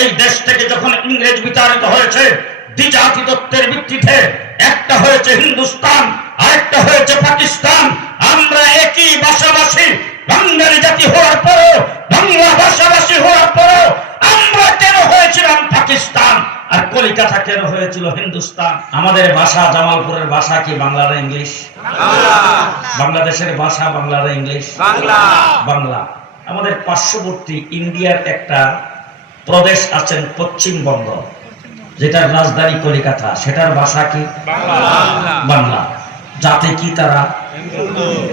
এই দেশ থেকে যখন ইংরেজ বিতাড়িত হয়েছে দ্বিজাতি তত্ত্বের ভিত্তিতে একটা হয়েছে হিন্দুস্তান আরেকটা হয়েছে পাকিস্তান। আমরা একই ভাষাভাষী বাঙালি জাতি হওয়ার পরও বাংলা ভাষাভাষী হওয়ার পরও আমরা কেন হয়েছিলাম পাকিস্তান? আর কলিকাতা কেন হয়েছিল হিন্দুস্তান? আমাদের ভাষা জামালপুরের ভাষা কি বাংলা না ইংলিশ বাংলাদেশের ভাষা বাংলা না ইংলিশ বাংলা। আমাদের পার্শ্ববর্তী ইন্ডিয়ার একটা প্রদেশ আছেন পশ্চিমবঙ্গ যেটার রাজধানী কলিকাতা সেটার ভাষা কি? বাংলা। জাতে কি তারা?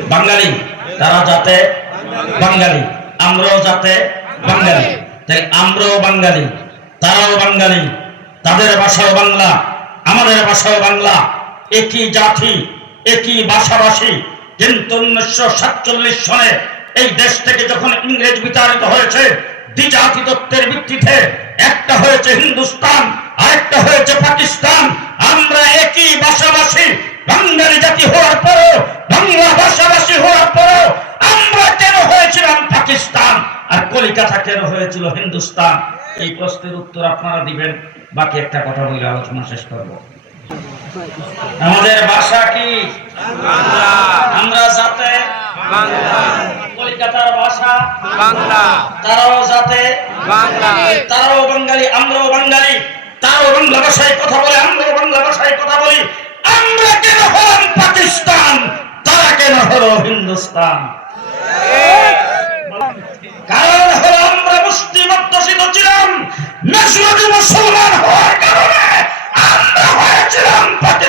বাঙালি। তারা যাতে বাঙালি। আমরাও যাতে বাঙালি। তাই আমরাও বাঙালি। তারাও বাঙালি। তাদের ভাষাও বাংলা। আমাদের ভাষাও বাংলা। একই জাতি একই ভাষাভাষী। কিন্তু উনিশশো সাতচল্লিশ সনে এই দেশ থেকে যখন ইংরেজ বিতাড়িত হয়েছে দ্বিজাতি তত্ত্বের ভিত্তিতে একটা হয়েছে হিন্দুস্তান, আরেকটা হয়েছে পাকিস্তান। আমরা একই ভাষাভাষী, বাঙালি জাতি হওয়ার পরও, বাংলা ভাষাভাষী হওয়ার পরও আমরা কেন হয়েছিলাম পাকিস্তান? আর কলিকাতা কেন হয়েছিল হিন্দুস্তান? এই প্রশ্নের উত্তর আপনারা দিবেন, বাকি একটা কথা বলে আলোচনা শেষ করব। আমাদের ভাষা কি? আমরা যাতে কলিকাতার ভাষা। তারাও যাতে তারাও বাঙালি আমরাও বাঙালি। তারাও বাংলা ভাষায় কথা বলে আমরাও বাংলা ভাষায় কথা বলি। আমরা কেন হলাম পাকিস্তান? তারা কেন হলো হিন্দুস্তান? কারণ হলো আমরা মুসলিম অধ্যুষিত ছিলাম। মেসুয়াদি মুসলমান হওয়ার কারণে আমরা হয়েছিলাম পাকিস্তান